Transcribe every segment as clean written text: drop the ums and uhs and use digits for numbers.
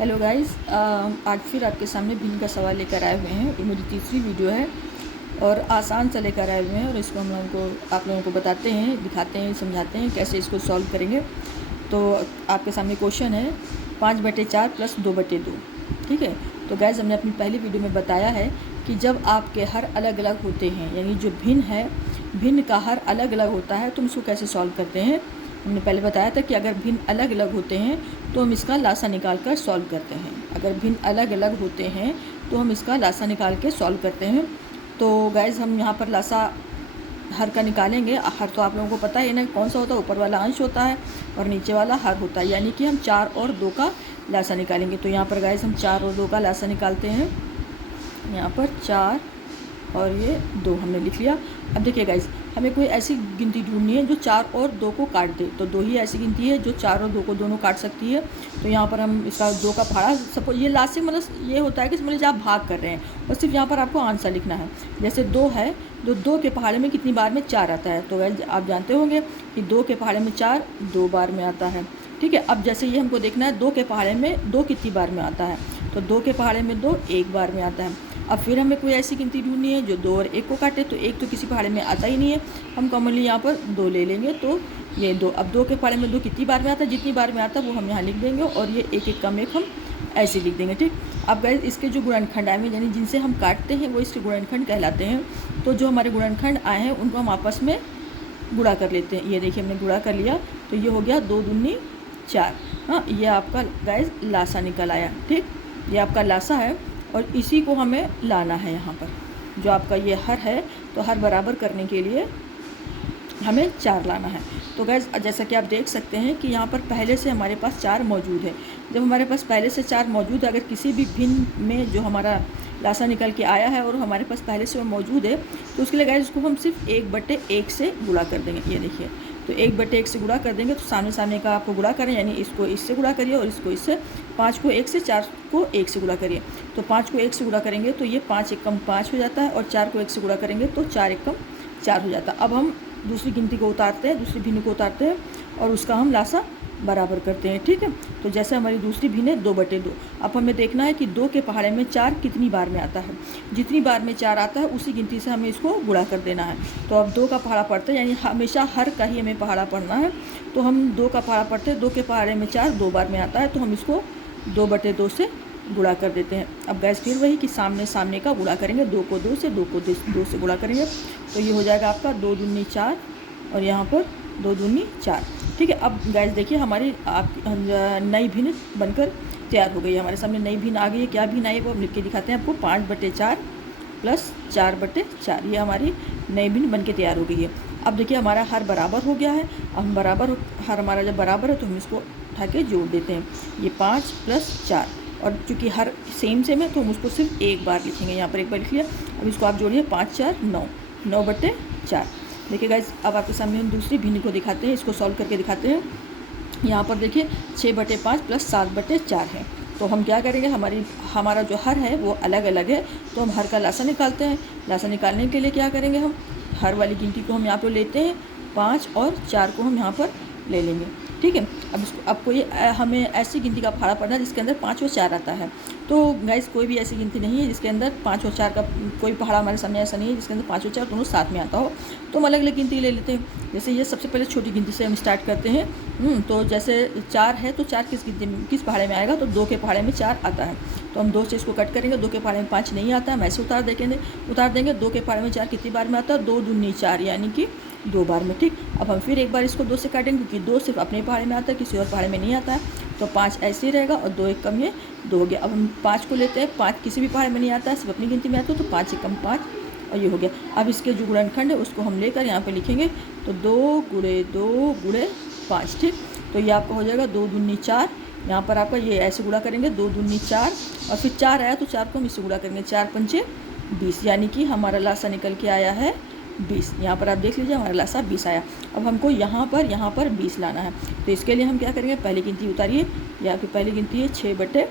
Hello guys, आज फिर आपके सामने भिन्न का सवाल लेकर आए हुए हैं। ये मेरी तीसरी वीडियो है और आसान सा लेकर आए हुए हैं और इसको हम लोगों को आप लोगों को बताते हैं, दिखाते हैं, समझाते हैं कैसे इसको सॉल्व करेंगे। तो आपके सामने क्वेश्चन है 5/4 प्लस 2/2। ठीक है, तो गाइस हमने अपनी पहली वीडियो में बताया है कि जब आपके हर अलग अलग होते हैं, यानी जो भिन्न है, भिन्न का हर अलग अलग होता है, तो हम इसको कैसे सॉल्व करते हैं। हमने पहले बताया था कि अगर भिन्न अलग अलग होते हैं तो हम इसका लासा निकाल कर सॉल्व करते हैं। अगर भिन्न अलग अलग होते हैं तो हम इसका लासा निकाल के सॉल्व करते हैं। तो गाइस हम यहाँ पर लासा हर का निकालेंगे। हर तो आप लोगों को पता है ना कौन सा होता है, ऊपर वाला अंश होता है और नीचे वाला हर होता है, यानी कि हम 4 और 2 का लासा निकालेंगे। तो यहाँ पर गाइस हम 4 और 2 का लासा निकालते हैं। यहाँ पर 4 और ये 2 हमने लिख लिया। अब देखिए गाइस, हमें कोई ऐसी गिनती ढूंढनी है जो 4 और 2 को काट दे। तो 2 ही ऐसी गिनती है जो 4 और 2 को दोनों काट सकती है। तो यहाँ पर हम इसका 2 का फाड़ा, सपोज ये लास्ट से मतलब ये होता है कि समझ लीजिए आप भाग कर रहे हैं और सिर्फ यहाँ पर आपको आंसर लिखना है। जैसे 2 है, तो 2 के पहाड़े में कितनी बार में 4 आता है। तो गाइस आप जानते होंगे कि 2 के पहाड़े में 4 2 बार में आता है। ठीक है, अब जैसे ये हमको देखना है 2 के पहाड़े में 2 कितनी बार में आता है। तो 2 के पहाड़े में 2 1 बार में आता है। अब फिर हमें कोई ऐसी गिनती ढूंढनी है जो 2 और 1 को काटे। तो 1 तो किसी पहाड़े में आता ही नहीं है, हम कॉमनली यहाँ पर 2 ले लेंगे। तो ये 2, अब 2 के पहाड़े में 2 कितनी बार में आता है, जितनी बार में आता है वो हम यहाँ लिख देंगे और ये 1 1 का एक हम ऐसे लिख देंगे। ठीक, अब गाइस इसके जो गुणनखंड आए हैं, यानी जिनसे हम काटते हैं, वो इसके गुणनखंड कहलाते हैं। तो जो हमारे गुणनखंड आए हैं उनको हम आपस में गुणा कर लेते हैं। ये देखिए हमने गुणा कर लिया, तो ये हो गया 2 दूनी 4। हाँ, ये आपका गाइस लासा निकल आया। ठीक, ये आपका लासा है और इसी को हमें लाना है यहाँ पर। जो आपका ये हर है, तो हर बराबर करने के लिए हमें 4 लाना है। तो गाइस जैसा कि आप देख सकते हैं कि यहाँ पर पहले से हमारे पास 4 मौजूद है। जब हमारे पास पहले से 4 मौजूद है, अगर किसी भी भिन्न में जो हमारा लासा निकल के आया है और हमारे पास पहले से वो मौजूद है, तो उसके लिए गाइस उसको हम सिर्फ 1/1 से गुणा कर देंगे। ये देखिए, तो 1/1 से गुणा कर देंगे। तो सामने सामने का आपको गुणा करें, यानी इसको इससे गुणा करिए और इसको इससे। 5 को 1 से, 4 को 1 से गुणा करिए। तो 5 को 1 से गुणा करेंगे तो ये 5 1 कम 5 हो जाता है और 4 को 1 से गुणा करेंगे तो 4 1 कम 4 हो जाता है। अब हम दूसरी गिनती को उतारते हैं, दूसरी भिन्न को उतारते हैं और उसका हम लासा बराबर करते हैं। ठीक है, तो जैसे हमारी दूसरी भिन्न है 2/2। अब हमें देखना है कि 2 के पहाड़े में 4 कितनी बार में आता है। जितनी बार में 4 आता है उसी गिनती से हमें इसको गुणा कर देना है। तो अब 2 का पहाड़ा पढ़ते हैं, यानी हमेशा हर का ही हमें पहाड़ा पढ़ना है। तो हम 2 का पहाड़ा पढ़ते हैं, 2 के पहाड़े में 4 2 बार में आता है, तो हम इसको 2/2 से गुणा कर देते हैं। अब गैस फिर वही कि सामने सामने का गुणा करेंगे, 2 को 2 से, 2 को 2 से गुणा करेंगे। तो ये हो जाएगा आपका 2 दूनी 4 और यहाँ पर 2 दूनी 4। ठीक है, अब गैस देखिए हमारी नई भिन्न बनकर तैयार हो गई है। हमारे सामने नई भिन्न आ गई है। क्या भिन्न आई है वो हम लिख के दिखाते हैं आपको। 5/4 प्लस 4/4, ये हमारी नई भिन्न बन के तैयार हो गई है। अब देखिए हमारा हर बराबर हो गया है। अब हम बराबर, हर हमारा जब बराबर है तो हम इसको उठा के जोड़ देते हैं। ये 5 + 4, और चूँकि हर सेम है तो हम उसको सिर्फ एक बार लिखेंगे। यहाँ पर एक बार लिख लिया। अब इसको आप जोड़िए, 5 4 9, 9/4। देखिए गाइस, अब आपके सामने हम दूसरी भिन्न को दिखाते हैं, इसको सॉल्व करके दिखाते हैं। यहाँ पर देखिए 6/5 प्लस 7/4 है। तो हम क्या करेंगे, हमारा जो हर है वो अलग अलग है, तो हम हर का लासा निकालते हैं। लासा निकालने के लिए क्या करेंगे, हम हर वाली गिनती को हम यहाँ पर लेते हैं, 5 और 4 को हम यहाँ पर ले लेंगे। ठीक है, अब इसको, अब कोई हमें ऐसी गिनती का फाड़ा पड़ना है जिसके अंदर 5 और 4 आता है। तो गाइस कोई भी ऐसी गिनती नहीं है जिसके अंदर 5 और 4 का कोई पहाड़ा हमारे सामने ऐसा नहीं है जिसके अंदर 5 और 4 दोनों साथ में आता हो। तो हम अलग अलग गिनती ले लेते हैं। जैसे ये सबसे पहले छोटी गिनती से हम स्टार्ट करते हैं। तो जैसे 4 है तो 4 किस पहाड़े में आएगा, तो 2 के पहाड़े में 4 आता है। तो हम 2 से इसको कट करेंगे। 2 के पहाड़े में 5 नहीं आता है, हम ऐसे उतार देंगे। 2 के पहाड़े में 4 कितनी बार में आता है, 2 दूनी 4, यानी कि 2 बार में। ठीक, अब हम फिर एक बार इसको 2 से काटेंगे क्योंकि 2 सिर्फ अपने पहाड़े में आता है, किसी और पहाड़े में नहीं आता है। तो 5 ऐसे ही रहेगा और 2 1 कम, ये 2 हो गया। अब हम 5 को लेते हैं, 5 किसी भी पहाड़े में नहीं आता है, सिर्फ अपनी गिनती में आता है, तो 5 1 कम 5 और ये हो गया। अब इसके जो गुणनखंड है उसको हम लेकर यहाँ पे लिखेंगे, तो 2 × 2 × 5। ठीक, तो ये आपका हो जाएगा 2 दूनी 4। यहाँ पर आपका ये ऐसे गुणा करेंगे, 2 दूनी 4 और फिर 4 आया तो 4 को हम इससे गुणा करेंगे, 4 पंचे 20, यानी कि हमारा लासा निकल के आया है 20। यहाँ पर आप देख लीजिए हमारा लासा 20 आया। अब हमको यहाँ पर 20 लाना है। तो इसके लिए हम क्या करेंगे, पहली गिनती उतारिए। यहाँ की पहली गिनती है 6/5।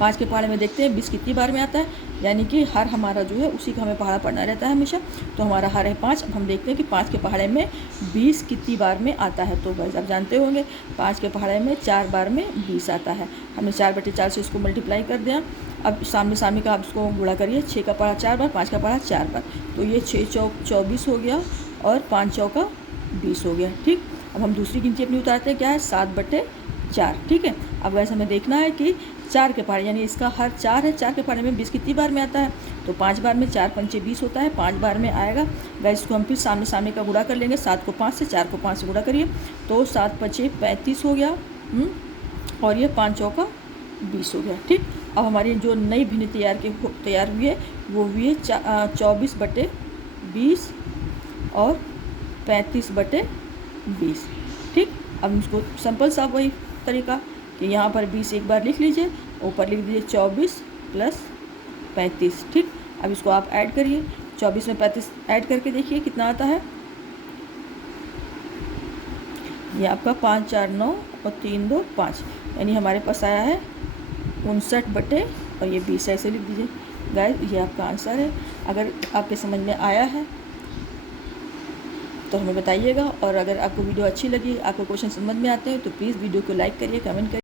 5 के पहाड़े में देखते हैं 20 कितनी बार में आता है, यानी कि हर हमारा जो है उसी का हमें पहाड़ा पढ़ना रहता है हमेशा। तो हमारा हर है 5। अब हम देखते हैं कि 5 के पहाड़े में 20 कितनी बार में आता है। तो गाइस आप जानते होंगे 5 के पहाड़े में 4 बार में 20 आता है। हमने 4/4 से उसको मल्टीप्लाई कर दिया। अब सामने सामने का आप उसको गुणा करिए। 6 का पहाड़ा 4 बार, 5 का पहाड़ा 4 बार, तो ये 6 चौक 24 हो गया और 5 चौका 20 हो गया। ठीक, अब हम दूसरी गिनती अपनी उतारते हैं, क्या है 7/4। ठीक है, अब वैसे हमें देखना है कि 4 के पहाड़े यानी इसका हर 4 है, 4 के पहाड़े में 20 कितनी बार में आता है। तो 5 बार में 4 पंचे 20 होता है, 5 बार में आएगा। गाइस इसको हम फिर सामने सामने का गुणा कर लेंगे। 7 को 5 से, 4 को 5 से गुणा करिए, तो 7 पचे 35 हो गया। और ये 5 चौका 20 हो गया। ठीक, अब हमारी जो नई भिन्न तैयार हुई है वो हुई है 24/20 और 35/20। ठीक, अब इसको सिंपल सा वही तरीका कि यहाँ पर 20 एक बार लिख लीजिए, ऊपर लिख दीजिए 24 + 35। ठीक, अब इसको आप ऐड करिए। 24 में 35 ऐड करके देखिए कितना आता है। ये आपका 5 4 9 और 3 2 5, यानी हमारे पास आया है 59 और ये 20 ऐसे लिख दीजिए। गाइस ये आपका आंसर है। अगर आपके समझ में आया है तो हमें बताइएगा, और अगर आपको वीडियो अच्छी लगी, आपको क्वेश्चन समझ में आते हैं तो प्लीज़ वीडियो को लाइक करिए, कमेंट करिए।